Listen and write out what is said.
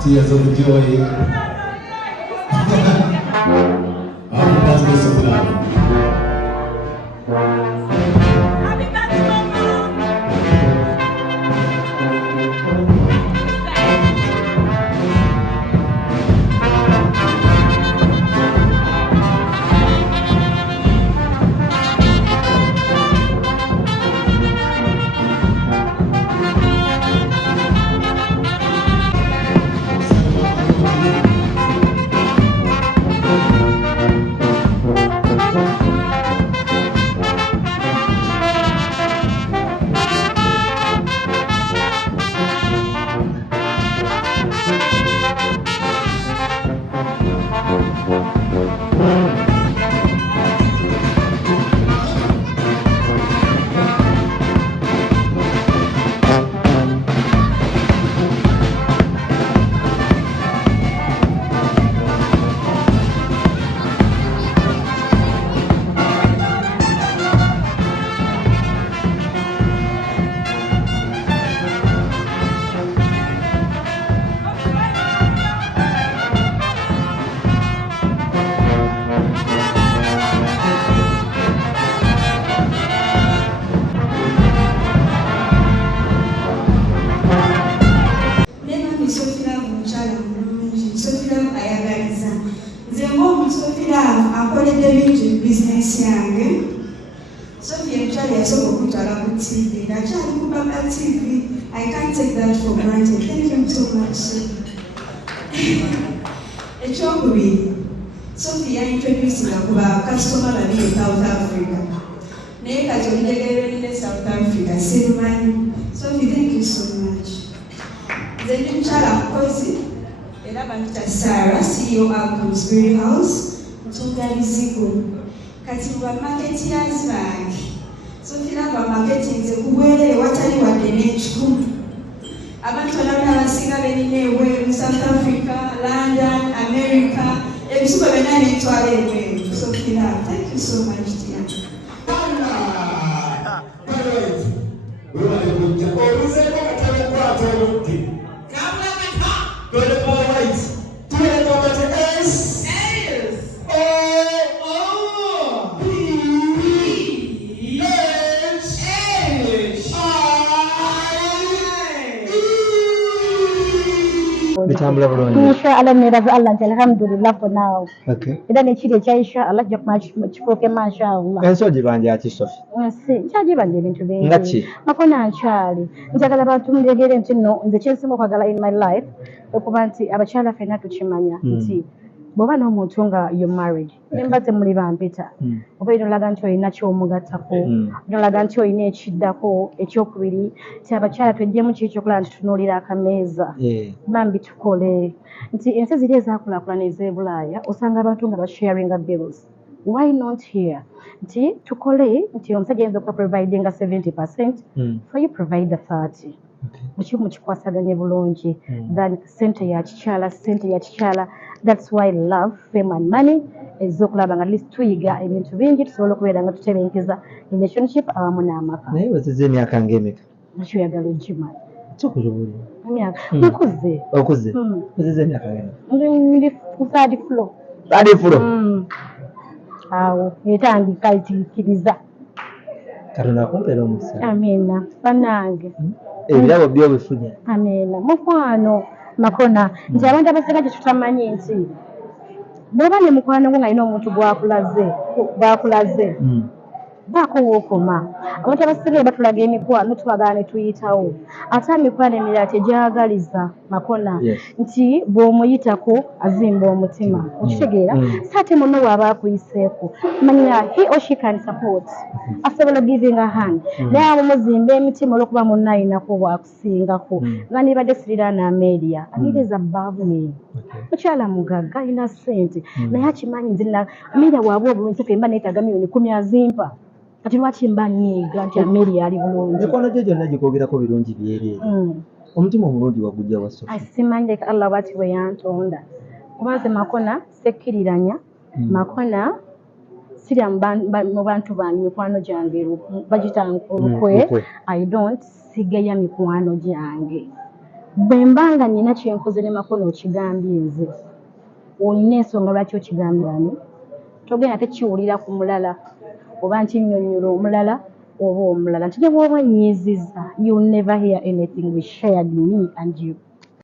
Tears of joy. Abundance of love. Business yange Sophie actually yasobola okutwala ku TV ngakyali ku Baba TV. I can't take that for granted. Thank you so much. Ekyokubiri, Sophie yaintroducinga ku bakasitoma babiri e South Africa naye kati olitegeera ne South Africa sirumanyi. Sophie, thank you so much. Nze ndi mukyala mukozi era bamuyita Sarah, CEO of Goodsbury House, ntunda bizigo. Kati wa marketeers bank. Sophie laba marketing ze kubwere watali wadde n'ekikumi. Abantu abalala abasinga benina ebweru, South Africa, London, America, ebisuba byonna nebitwala ebweru. Sophie laba, thank you so much dear. kitambula bulungi. Inshallah neraza Allah nti alhamdulillah for now. Okay. Era nekiri ekya inshallah ajja kukifuuke mashallah. Enso gibanja ki Sophie? Si nkyagibanja ebintu bingi. Nga ki? Makona nkyali. Njagala abantu mutegeere nti nno nze kyensinga okwagala in my life okuba nti abakyala ffenna tukimanya nti bw'oba n'omuntu nga you married nemba temuli bampita oba inolaga nti olina kyomugattako inolaga nti olina ekiddako ekyokubiri nti abakyala twejjemu kiri kyokulaba nti tunuulira akameeza bambi tukole nti ensi ziri ezaakulaakulana ez'ebulaaya osanga abantu nga basharinga bills why not here nti tukole nti omusajja ayinza okuba providinga 70% for you provide the 30 mukimu kikwasaganye bulungi than sente ya kikyala. That's why love, fame and money is okulaba nga at least tuyiga ebintu bingi tusobola okubeera nga tutebenkeza relationship awamu n'amaka. Naye wezizza emyaka ng'emeka? Nakyoyagala ogimanya. Kyokulubulira. Emyaka. Nkuze. Okuze? Wezizza emyaka ng'emeka? Ndi ku third floor. Third floor? Awo etandika ekikiriza. Katonda akumpeera omukisa. Amina. Bannange. Ebirabo byo bifunye. Amina. Mukwano. Makona nti abantu abasinga tetutamanyi nti bw'oba ne mukwano gwo ng'alina omuntu gwakulaze baako wookoma. Abantu abasinga batulaga emikwano tubagala ne tuyitawo ate emikwano emirala tegyagaliza makona nti bw'omuyitako azimba omutima okitegeera so ate munno bw'aba akuyiseeko manya he or she can support asobola giving a hand naye amumuzimba emitima olw'okuba munno ayinako bwakusingako nga nibadde siriraana Amelia Amelia above me mukyala mugagga alina ssente naye akimanyi nze Amelia bw'aba obulungi femba neetaaga miliyoni 10 azimpa kati lwaki mba nyiiga nti Amelia ali bulungi mikwano gyo gyonna gikwogerako birungi byereere omutima omulungi wagujja wa Sophie? Simanyi leka Allah bw'ati bwe yantonda kuba nze makona sekkiriranya makona sirya mu bantu bange mikwano gyange bagitanga olukwe I don't sigeya mikwano gyange bwe mbanga nina kyenkoze ne makona okigambye nze olina ensonga lwaki okigambirani togenda tekiwulira ku mulala oba nkinnyonnyola omulala oba omulala nti ne bw'oba nyiizizza you'll never hear anything we shared me and you